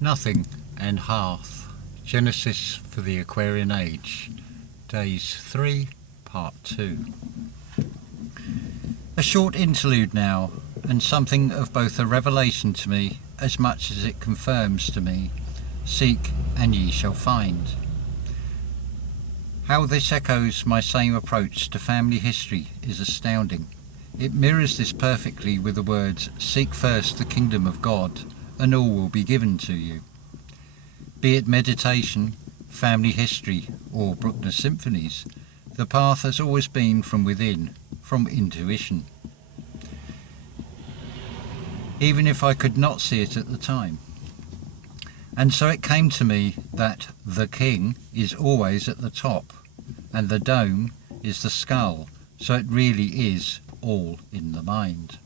Nothing and Hearth, Genesis for the Aquarian Age, Days 3, Part 2. A short interlude now, and something of both a revelation to me as much as it confirms to me, seek and ye shall find. How this echoes my same approach to family history is astounding. It mirrors this perfectly with the words, seek first the kingdom of God, and all will be given to you. Be it meditation, family history, or Bruckner symphonies, the path has always been from within, from intuition. Even if I could not see it at the time. And so it came to me that the king is always at the top, and the dome is the skull, so it really is all in the mind.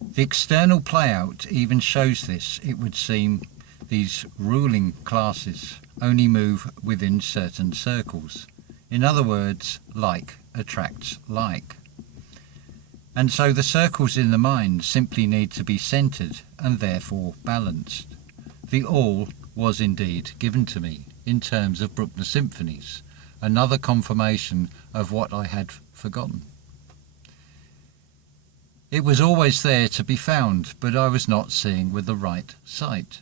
The external playout even shows this. It would seem these ruling classes only move within certain circles. In other words, like attracts like. And so the circles in the mind simply need to be centred and therefore balanced. The all was indeed given to me in terms of Bruckner symphonies, another confirmation of what I had forgotten. It was always there to be found, but I was not seeing with the right sight.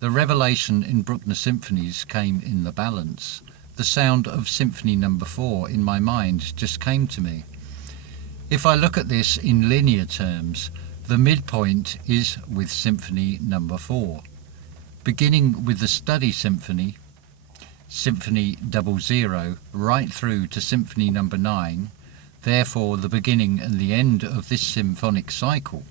The revelation in Bruckner symphonies came in the balance. The sound of Symphony No. 4 in my mind just came to me. If I look at this in linear terms, the midpoint is with Symphony No. 4. Beginning with the Study Symphony, Symphony 00, right through to Symphony No. 9, therefore the beginning and the end of this symphonic cycle.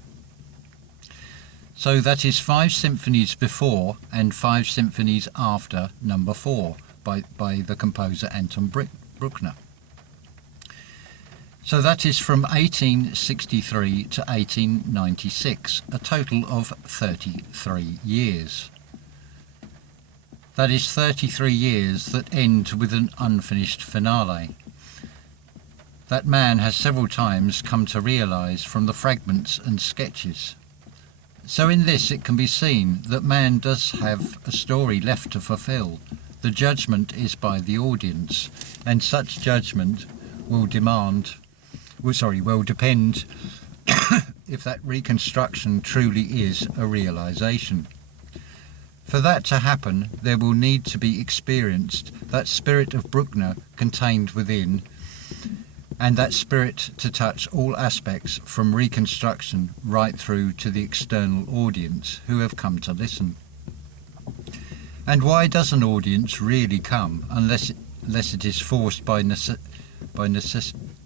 So that is 5 symphonies before and 5 symphonies after No. 4 by the composer Anton Bruckner. So that is from 1863 to 1896, a total of 33 years. That is 33 years that end with an unfinished finale. That man has several times come to realise from the fragments and sketches. So in this it can be seen that man does have a story left to fulfil. The judgment is by the audience, and such judgment will depend if that reconstruction truly is a realisation. For that to happen, there will need to be experienced that spirit of Bruckner contained within, and that spirit to touch all aspects from reconstruction right through to the external audience who have come to listen. And why does an audience really come unless it is forced by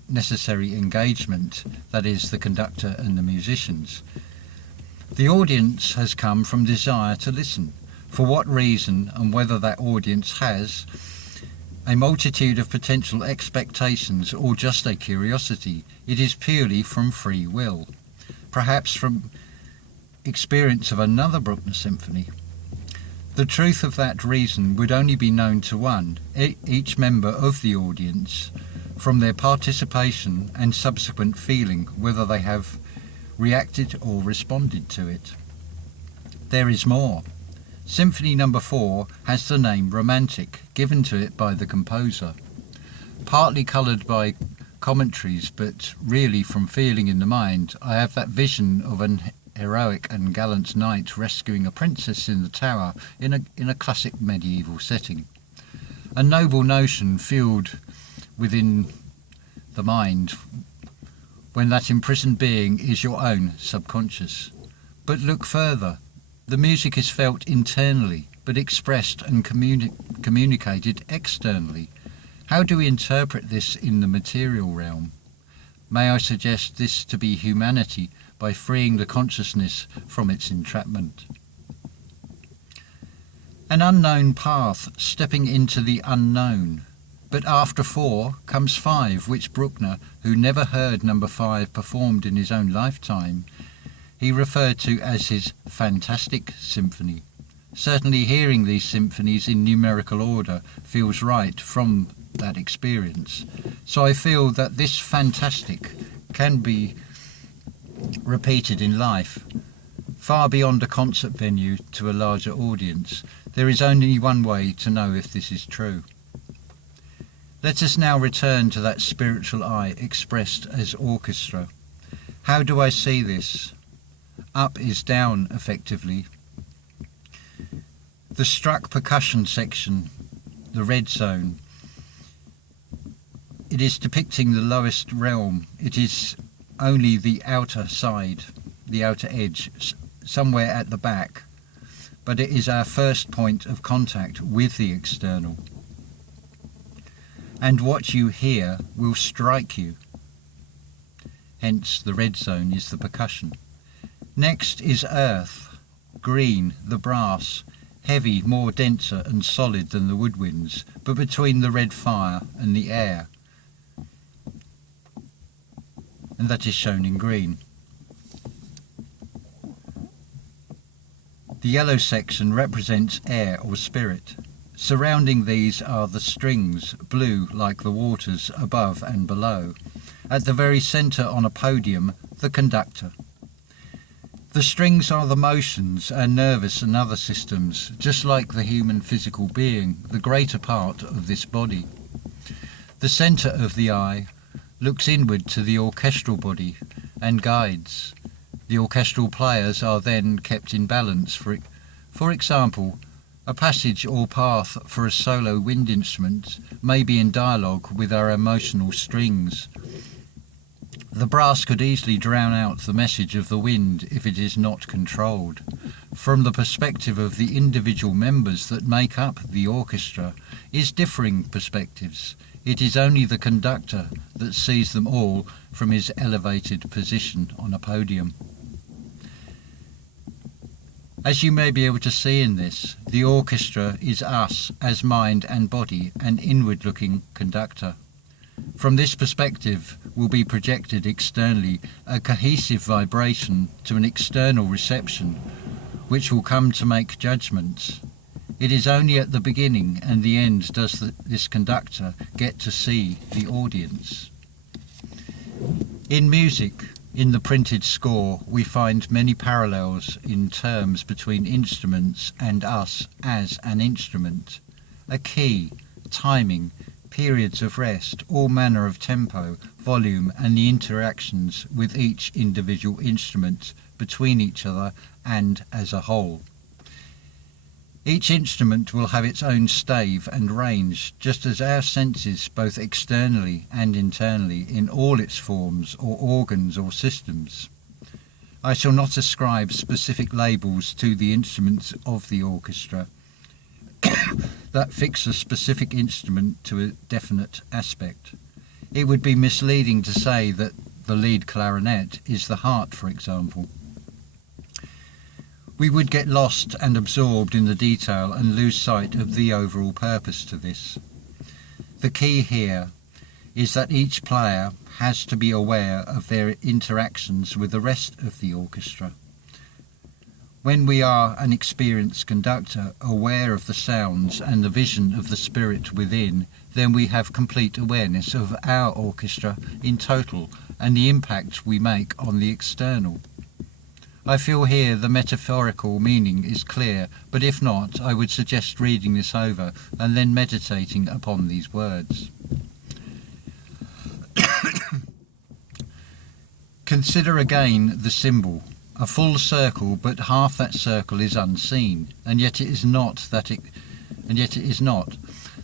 necessary engagement, that is, the conductor and the musicians? The audience has come from desire to listen. For what reason and whether that audience has a multitude of potential expectations or just a curiosity, it is purely from free will, perhaps from experience of another Bruckner symphony. The truth of that reason would only be known to one, each member of the audience, from their participation and subsequent feeling, whether they have reacted or responded to it. There is more. Symphony No. 4 has the name Romantic, given to it by the composer. Partly coloured by commentaries, but really from feeling in the mind, I have that vision of an heroic and gallant knight rescuing a princess in the tower in a classic medieval setting. A noble notion fueled within the mind when that imprisoned being is your own subconscious. But look further. The music is felt internally, but expressed and communicated externally. How do we interpret this in the material realm? May I suggest this to be humanity by freeing the consciousness from its entrapment? An unknown path, stepping into the unknown. But after 4 comes 5, which Bruckner, who never heard No. 5 performed in his own lifetime, he referred to as his fantastic symphony. Certainly hearing these symphonies in numerical order feels right from that experience. So I feel that this fantastic can be repeated in life far beyond a concert venue to a larger audience. There is only one way to know if this is true. Let us now return to that spiritual I expressed as orchestra. How do I see this? Up is down, effectively. The struck percussion section, the red zone, it is depicting the lowest realm. It is only the outer side, the outer edge, somewhere at the back, but it is our first point of contact with the external. And what you hear will strike you. Hence the red zone is the percussion. Next is earth, green, the brass, heavy, more denser and solid than the woodwinds, but between the red fire and the air. And that is shown in green. The yellow section represents air or spirit. Surrounding these are the strings, blue like the waters above and below. At the very centre on a podium, the conductor. The strings are the motions and nervous and other systems, just like the human physical being, the greater part of this body. The centre of the eye looks inward to the orchestral body and guides. The orchestral players are then kept in balance. For example, a passage or path for a solo wind instrument may be in dialogue with our emotional strings. The brass could easily drown out the message of the wind if it is not controlled. From the perspective of the individual members that make up the orchestra is differing perspectives. It is only the conductor that sees them all from his elevated position on a podium. As you may be able to see in this, the orchestra is us as mind and body, an inward-looking conductor. From this perspective will be projected externally a cohesive vibration to an external reception, which will come to make judgments. It is only at the beginning and the end does this conductor get to see the audience. In music, in the printed score, we find many parallels in terms between instruments and us as an instrument. A key, timing, periods of rest, all manner of tempo, volume, and the interactions with each individual instrument between each other and as a whole. Each instrument will have its own stave and range, just as our senses, both externally and internally, in all its forms or organs or systems. I shall not ascribe specific labels to the instruments of the orchestra that fix a specific instrument to a definite aspect. It would be misleading to say that the lead clarinet is the heart, for example. We would get lost and absorbed in the detail and lose sight of the overall purpose to this. The key here is that each player has to be aware of their interactions with the rest of the orchestra. When we are an experienced conductor, aware of the sounds and the vision of the spirit within, then we have complete awareness of our orchestra in total and the impact we make on the external. I feel here the metaphorical meaning is clear, but if not, I would suggest reading this over and then meditating upon these words. Consider again the symbol, a full circle, but half that circle is unseen, and yet it is not.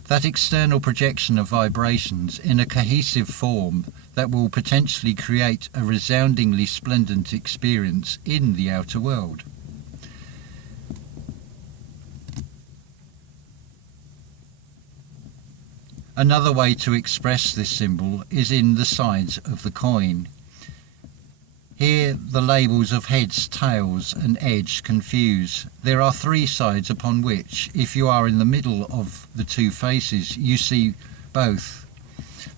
That external projection of vibrations in a cohesive form that will potentially create a resoundingly splendid experience in the outer world. Another way to express this symbol is in the sides of the coin. Here the labels of heads, tails and edge confuse. There are three sides upon which, if you are in the middle of the two faces, you see both,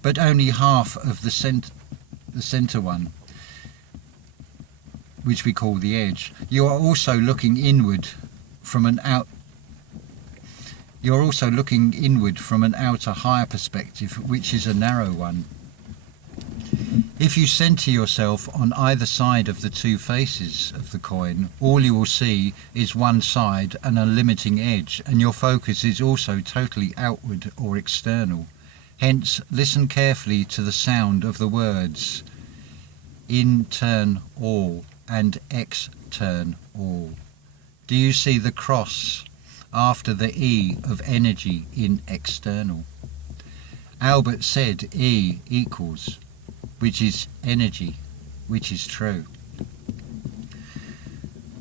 but only half of the centre one, which we call the edge. You are also looking inward from an outer higher perspective, which is a narrow one. If you center yourself on either side of the two faces of the coin, all you will see is one side and a limiting edge, and your focus is also totally outward or external. Hence, listen carefully to the sound of the words in turn all and extern all. Do you see the cross after the E of energy in external? Albert said E equals, which is energy, which is true.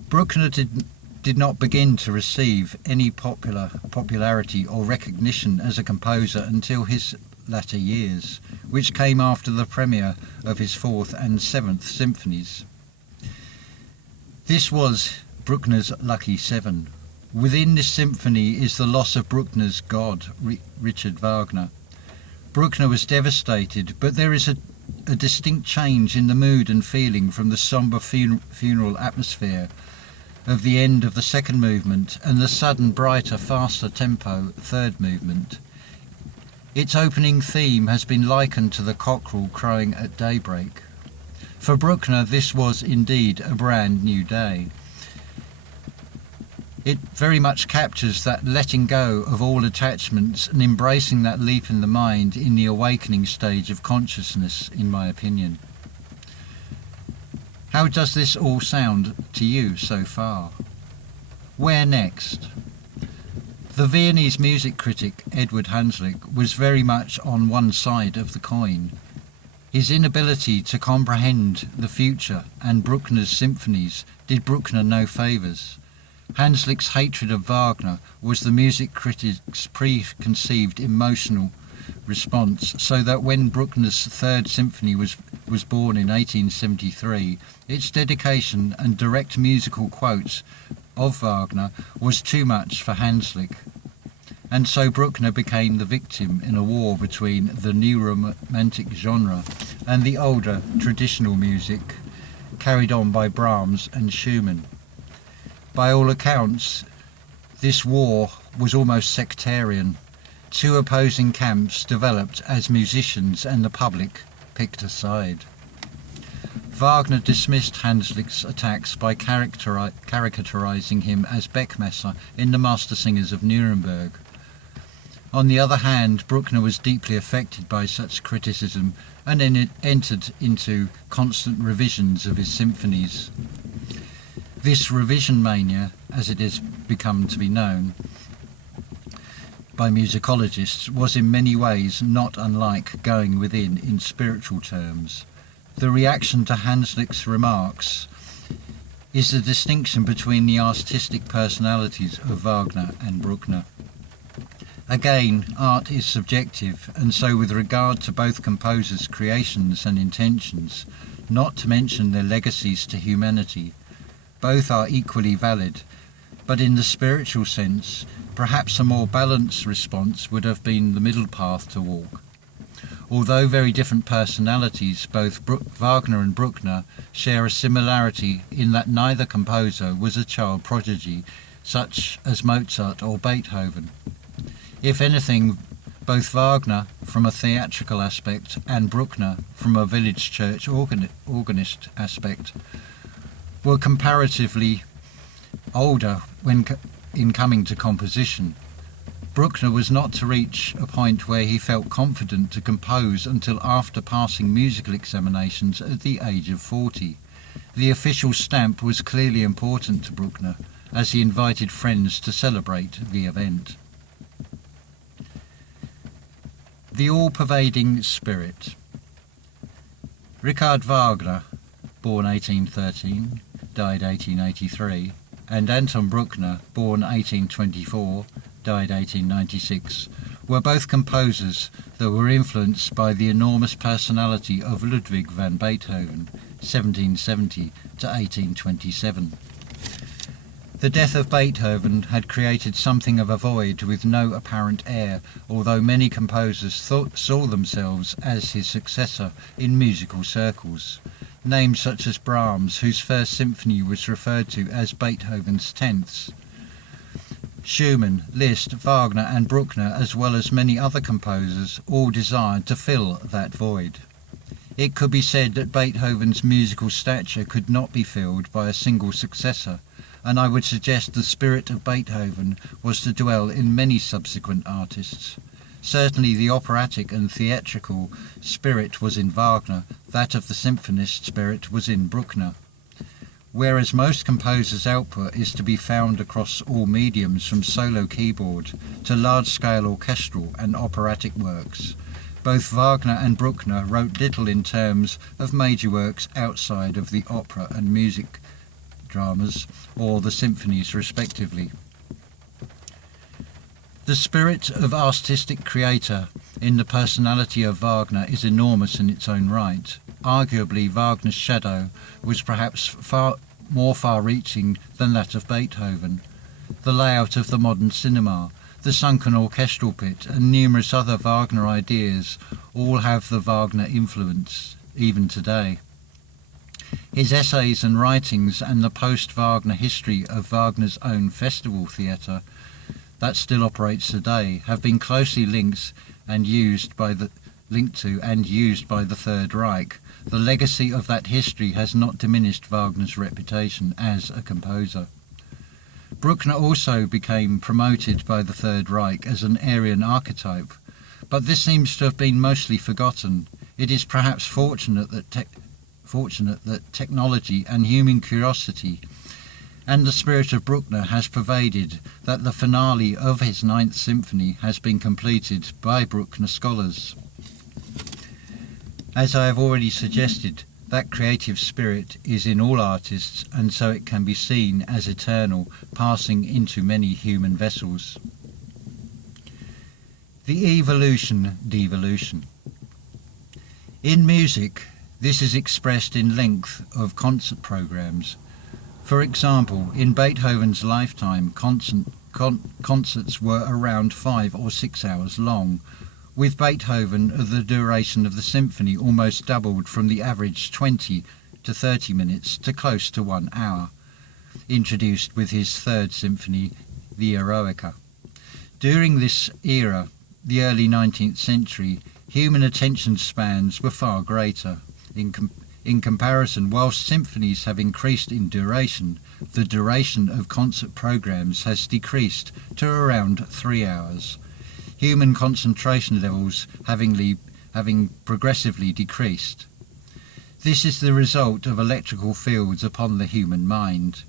Bruckner did not begin to receive any popularity or recognition as a composer until his latter years, which came after the premiere of his 4th and 7th symphonies. This was Bruckner's lucky 7. Within this symphony is the loss of Bruckner's god, Richard Wagner. Bruckner was devastated, but there is a distinct change in the mood and feeling from the sombre funeral atmosphere of the end of the 2nd movement and the sudden, brighter, faster tempo 3rd movement. Its opening theme has been likened to the cockerel crowing at daybreak. For Bruckner, this was indeed a brand new day. It very much captures that letting go of all attachments and embracing that leap in the mind in the awakening stage of consciousness, in my opinion. How does this all sound to you so far? Where next? The Viennese music critic Edward Hanslick was very much on one side of the coin. His inability to comprehend the future and Bruckner's symphonies did Bruckner no favours. Hanslick's hatred of Wagner was the music critic's preconceived emotional response, so that when Bruckner's 3rd Symphony was born in 1873, its dedication and direct musical quotes of Wagner was too much for Hanslick. And so Bruckner became the victim in a war between the new romantic genre and the older traditional music carried on by Brahms and Schumann. By all accounts, this war was almost sectarian. Two opposing camps developed as musicians and the public picked a side. Wagner dismissed Hanslick's attacks by caricaturizing him as Beckmesser in the Master Singers of Nuremberg. On the other hand, Bruckner was deeply affected by such criticism and then entered into constant revisions of his symphonies. This revision mania, as it has become to be known by musicologists, was in many ways not unlike going within in spiritual terms. The reaction to Hanslick's remarks is the distinction between the artistic personalities of Wagner and Bruckner. Again, art is subjective, and so with regard to both composers' creations and intentions, not to mention their legacies to humanity, both are equally valid, but in the spiritual sense, perhaps a more balanced response would have been the middle path to walk. Although very different personalities, both Wagner and Bruckner share a similarity in that neither composer was a child prodigy, such as Mozart or Beethoven. If anything, both Wagner, from a theatrical aspect, and Bruckner, from a village church organist aspect, were comparatively older when in coming to composition. Bruckner was not to reach a point where he felt confident to compose until after passing musical examinations at the age of 40. The official stamp was clearly important to Bruckner, as he invited friends to celebrate the event. The all-pervading spirit. Richard Wagner, born 1813, died 1883, and Anton Bruckner, born 1824, died 1896, were both composers that were influenced by the enormous personality of Ludwig van Beethoven, 1770 to 1827. The death of Beethoven had created something of a void with no apparent heir, although many composers saw themselves as his successor in musical circles. Names such as Brahms, whose first symphony was referred to as Beethoven's 10th. Schumann, Liszt, Wagner and Bruckner, as well as many other composers, all desired to fill that void. It could be said that Beethoven's musical stature could not be filled by a single successor, and I would suggest the spirit of Beethoven was to dwell in many subsequent artists. Certainly the operatic and theatrical spirit was in Wagner, that of the symphonist spirit was in Bruckner. Whereas most composers' output is to be found across all mediums from solo keyboard to large-scale orchestral and operatic works, both Wagner and Bruckner wrote little in terms of major works outside of the opera and music dramas or the symphonies respectively. The spirit of artistic creator in the personality of Wagner is enormous in its own right. Arguably, Wagner's shadow was perhaps more far-reaching than that of Beethoven. The layout of the modern cinema, the sunken orchestral pit, and numerous other Wagner ideas all have the Wagner influence, even today. His essays and writings and the post-Wagner history of Wagner's own festival theatre that still operates today have been closely linked and used by the Third Reich. The legacy of that history has not diminished Wagner's reputation as a composer. Bruckner also became promoted by the Third Reich as an Aryan archetype, but this seems to have been mostly forgotten. It is perhaps fortunate that technology and human curiosity and the spirit of Bruckner has pervaded that the finale of his Ninth Symphony has been completed by Bruckner scholars. As I have already suggested, that creative spirit is in all artists, and so it can be seen as eternal, passing into many human vessels. The evolution-devolution. In music, this is expressed in length of concert programs. For example, in Beethoven's lifetime, concerts were around 5 or 6 hours long. With Beethoven, the duration of the symphony almost doubled from the average 20 to 30 minutes to close to 1 hour, introduced with his Third Symphony, the Eroica. During this era, the early 19th century, human attention spans were far greater. In comparison, whilst symphonies have increased in duration, the duration of concert programs has decreased to around 3 hours. Human concentration levels having progressively decreased. This is the result of electrical fields upon the human mind.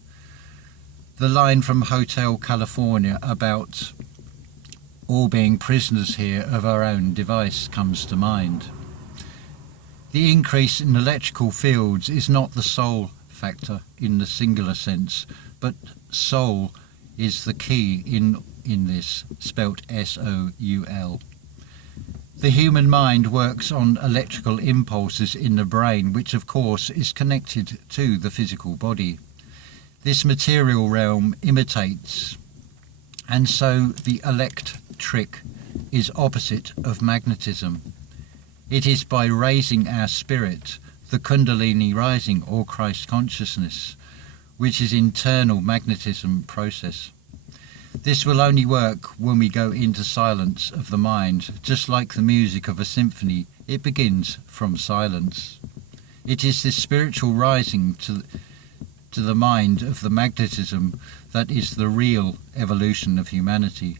The line from Hotel California about all being prisoners here of our own device comes to mind. The increase in electrical fields is not the sole factor in the singular sense, but soul is the key in this, spelt S-O-U-L. The human mind works on electrical impulses in the brain, which of course is connected to the physical body. This material realm imitates, and so the electric is opposite of magnetism. It is by raising our spirit, the Kundalini rising or Christ consciousness, which is internal magnetism process. This will only work when we go into silence of the mind. Just like the music of a symphony, it begins from silence. It is this spiritual rising to the mind of the magnetism that is the real evolution of humanity.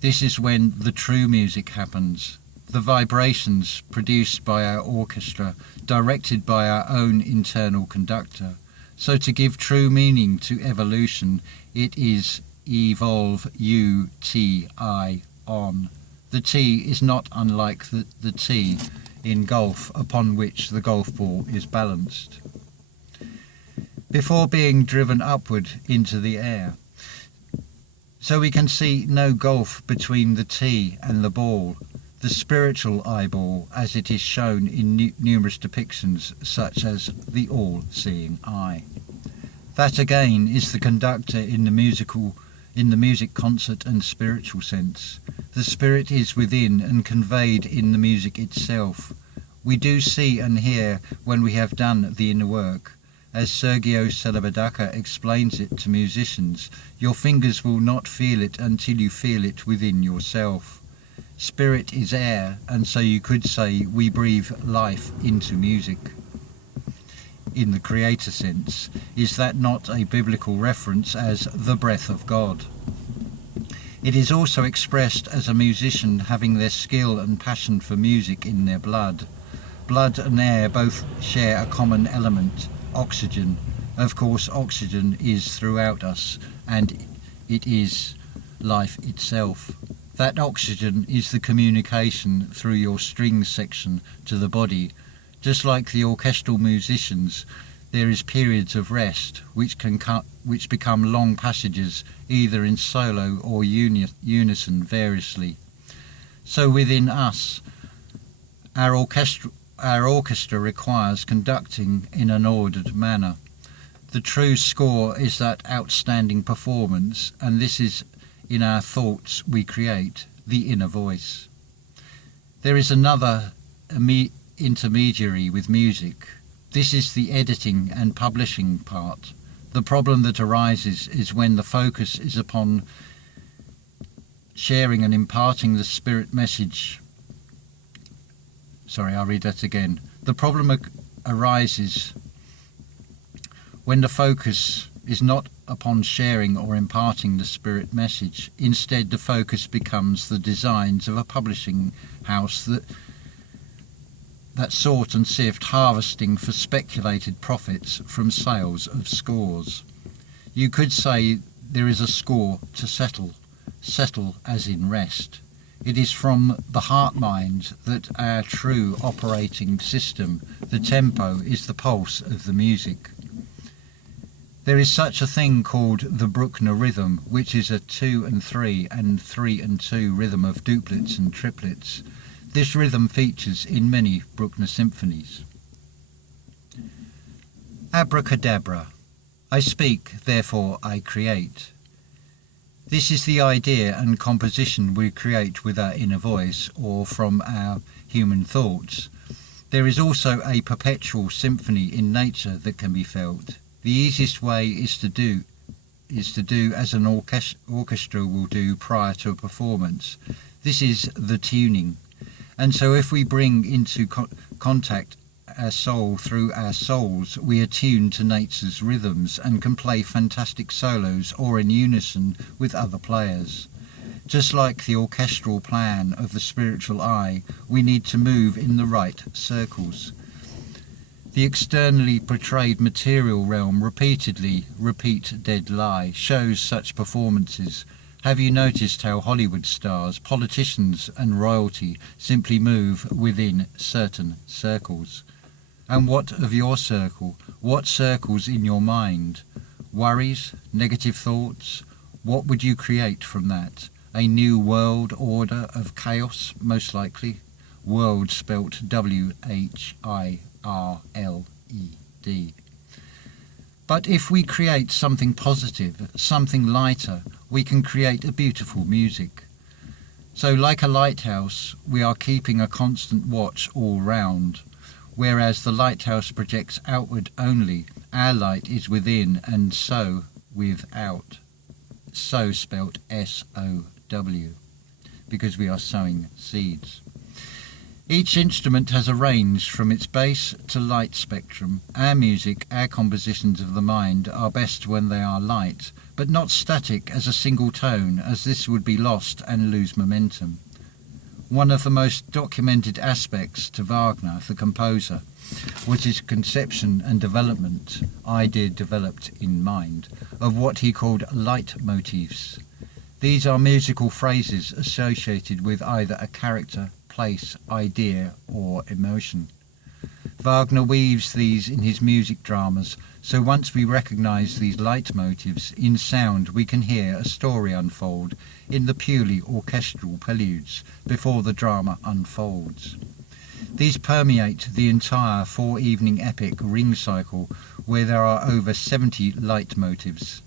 This is when the true music happens. The vibrations produced by our orchestra, directed by our own internal conductor. So to give true meaning to evolution, it is evolve, U-T-I, on. The T is not unlike the T in golf upon which the golf ball is balanced. Before being driven upward into the air. So we can see no gulf between the T and the ball, the spiritual eyeball as it is shown in numerous depictions such as the all-seeing eye. That again is the conductor in the music concert and spiritual sense. The spirit is within and conveyed in the music itself. We do see and hear when we have done the inner work. As Sergio Celebadaka explains it to musicians, your fingers will not feel it until you feel it within yourself. Spirit is air, and so you could say we breathe life into music. In the creator sense, is that not a biblical reference as the breath of God? It is also expressed as a musician having their skill and passion for music in their blood. Blood and air both share a common element, oxygen. Of course, oxygen is throughout us, and it is life itself. That oxygen is the communication through your strings section to the body. Just like the orchestral musicians, there is periods of rest which become long passages, either in solo or unison variously. So within us, our orchestra requires conducting in an ordered manner. The true score is that outstanding performance, and this is in our thoughts we create, the inner voice. There is another intermediary with music. This is the editing and publishing part. The problem that arises is when the focus is upon sharing and imparting the spirit message. Sorry, I'll read that again. The problem arises when the focus is not upon sharing or imparting the spirit message. Instead, the focus becomes the designs of a publishing house that sort and sift, harvesting for speculated profits from sales of scores. You could say there is a score to settle as in rest. It is from the heart-mind that our true operating system, the tempo, is the pulse of the music. There is such a thing called the Bruckner rhythm, which is a 2-3 and 3-2 rhythm of duplets and triplets. This rhythm features in many Bruckner symphonies. Abracadabra. I speak, therefore I create. This is the idea and composition we create with our inner voice or from our human thoughts. There is also a perpetual symphony in nature that can be felt. The easiest way is to do as an orchestra will do prior to a performance. This is the tuning. And so if we bring into contact our soul through our souls, we attune to nature's rhythms and can play fantastic solos or in unison with other players. Just like the orchestral plan of the spiritual eye, we need to move in the right circles. The externally portrayed material realm repeatedly repeat dead lie, shows such performances. Have you noticed how Hollywood stars, politicians and royalty simply move within certain circles? And what of your circle? What circles in your mind? Worries? Negative thoughts? What would you create from that? A new world order of chaos, most likely? World spelt W-H-I-R-L-E-D. But if we create something positive, something lighter, we can create a beautiful music. So like a lighthouse, we are keeping a constant watch all round. Whereas the lighthouse projects outward only, our light is within and so without. So spelt S-O-W, because we are sowing seeds. Each instrument has a range from its bass to light spectrum. Our music, our compositions of the mind are best when they are light, but not static as a single tone, as this would be lost and lose momentum. One of the most documented aspects to Wagner, the composer, was his conception and development, idea developed in mind, of what he called leitmotifs. These are musical phrases associated with either a character, place, idea, or emotion. Wagner weaves these in his music dramas, so once we recognize these leitmotifs in sound, we can hear a story unfold in the purely orchestral preludes before the drama unfolds. These permeate the entire four-evening epic Ring cycle, where there are over 70 leitmotifs.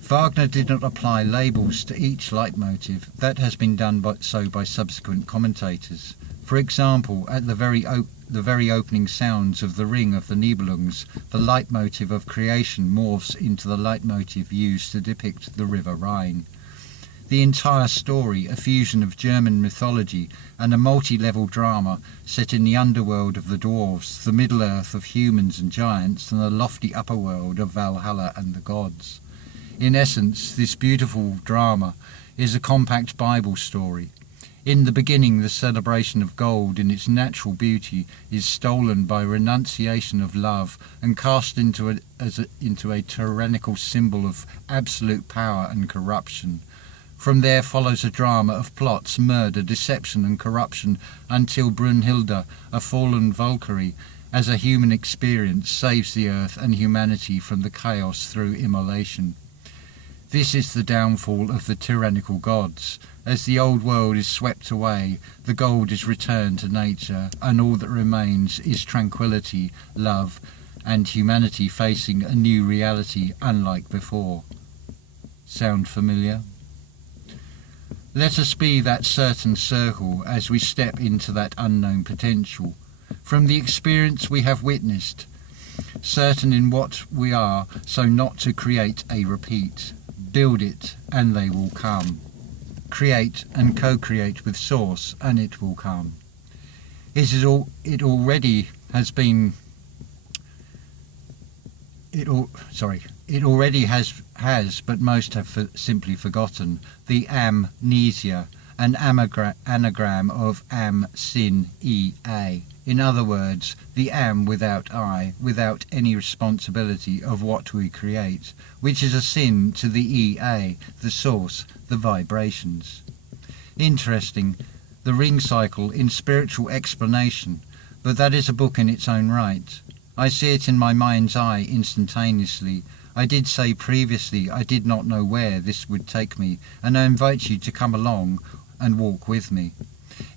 Wagner did not apply labels to each leitmotif. That has been done by subsequent commentators. For example, at the very opening sounds of the Ring of the Nibelungs, the leitmotif of creation morphs into the leitmotif used to depict the river Rhine. The entire story, a fusion of German mythology and a multi-level drama set in the underworld of the dwarves, the Middle-earth of humans and giants, and the lofty upper world of Valhalla and the gods. In essence, this beautiful drama is a compact Bible story. In the beginning, the celebration of gold in its natural beauty is stolen by renunciation of love and cast into a tyrannical symbol of absolute power and corruption. From there follows a drama of plots, murder, deception and corruption until Brunhilde, a fallen Valkyrie, as a human experience, saves the earth and humanity from the chaos through immolation. This is the downfall of the tyrannical gods. As the old world is swept away, the gold is returned to nature, and all that remains is tranquility, love, and humanity facing a new reality unlike before. Sound familiar? Let us be that certain circle as we step into that unknown potential. From the experience we have witnessed, certain in what we are, so not to create a repeat. Build it, and they will come. Create and co-create with Source, and it will come. It already has, but most have simply forgotten, the amnesia, an anagram of am-sin-e-a. In other words, the am without I, without any responsibility of what we create, which is a sin to the ea, the source, the vibrations. Interesting, the ring cycle in spiritual explanation, but that is a book in its own right. I see it in my mind's eye instantaneously. I did say previously I did not know where this would take me, and I invite you to come along and walk with me.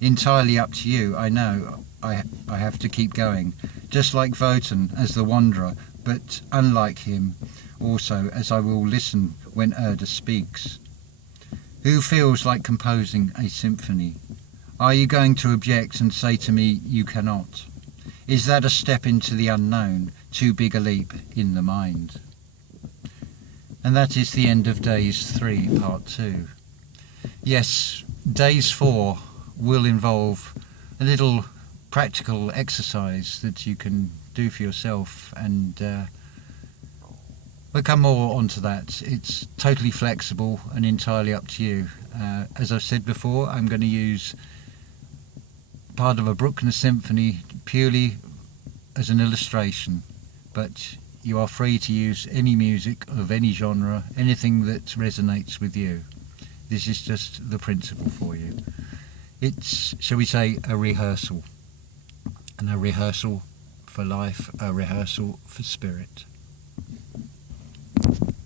Entirely up to you, I know. I have to keep going, just like Wotan as the wanderer, but unlike him also, as I will listen when Erda speaks. Who feels like composing a symphony? Are you going to object and say to me you cannot? Is that a step into the unknown, too big a leap in the mind? And that is the end of Daze 3, Part 2. Yes, Daze 4 will involve a little practical exercise that you can do for yourself, and we'll come more onto that. It's totally flexible and entirely up to you. As I've said before, I'm going to use part of a Bruckner symphony purely as an illustration, but you are free to use any music of any genre, anything that resonates with you. This is just the principle for you. It's, shall we say, a rehearsal. And a rehearsal for life, a rehearsal for spirit.